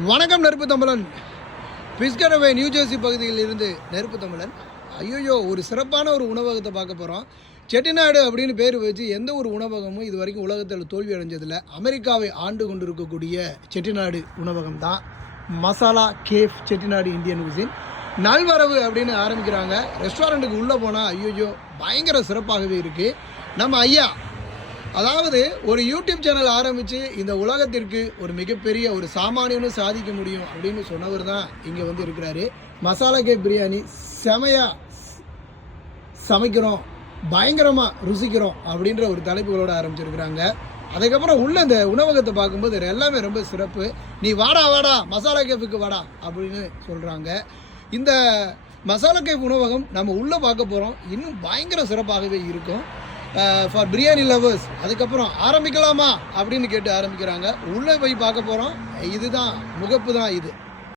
வணக்கம் நெருப்பு தமிழன். பிஸ்கரவே நியூ ஜெர்சி பகுதியில் இருந்து நெருப்பு தமிழன். ஐயோ, ஒரு சிறப்பான ஒரு உணவகத்தை பார்க்க போகிறோம். செட்டிநாடு அப்படின்னு பேர் வச்சு எந்த ஒரு உணவகமும் இது வரைக்கும் உலகத்தில் தோல்வி அடைஞ்சதில்லை. அமெரிக்காவை ஆண்டு கொண்டு இருக்கக்கூடிய செட்டிநாடு உணவகம் தான் masala cafe Chettinad Indian cuisine. நல்வரவு அப்படின்னு ஆரம்பிக்கிறாங்க. ரெஸ்டாரண்ட்டுக்கு உள்ளே போனால் ஐயோ பயங்கர சிறப்பாகவே இருக்குது. நம்ம ஐயா, அதாவது ஒரு யூடியூப் சேனல் ஆரம்பித்து இந்த உலகத்திற்கு ஒரு மிகப்பெரிய ஒரு சாமானியனும் சாதிக்க முடியும் அப்படின்னு சொன்னவர் தான் இங்கே வந்து இருக்கிறாரு. மசாலா கேப் பிரியாணி செமையாக சமைக்கிறோம், பயங்கரமாக ருசிக்கிறோம் அப்படின்ற ஒரு தலைப்புகளோடு ஆரம்பிச்சிருக்கிறாங்க. அதுக்கப்புறம் உள்ள இந்த உணவகத்தை பார்க்கும்போது எல்லாமே ரொம்ப சிறப்பு. நீ வாடா வாடா மசாலா கேஃபுக்கு வாடா அப்படின்னு சொல்கிறாங்க. இந்த மசாலா கேஃப் உணவகம் நம்ம உள்ளே பார்க்க போகிறோம். இன்னும் பயங்கர சிறப்பாகவே இருக்கும். For biryani lovers. அதுக்கப்புறம் ஆரம்பிக்கலாமா அப்படின்னு கேட்டு ஆரம்பிக்கிறாங்க. உள்ளே போய் பார்க்க போகிறோம். இதுதான் முகப்பு தான் இது.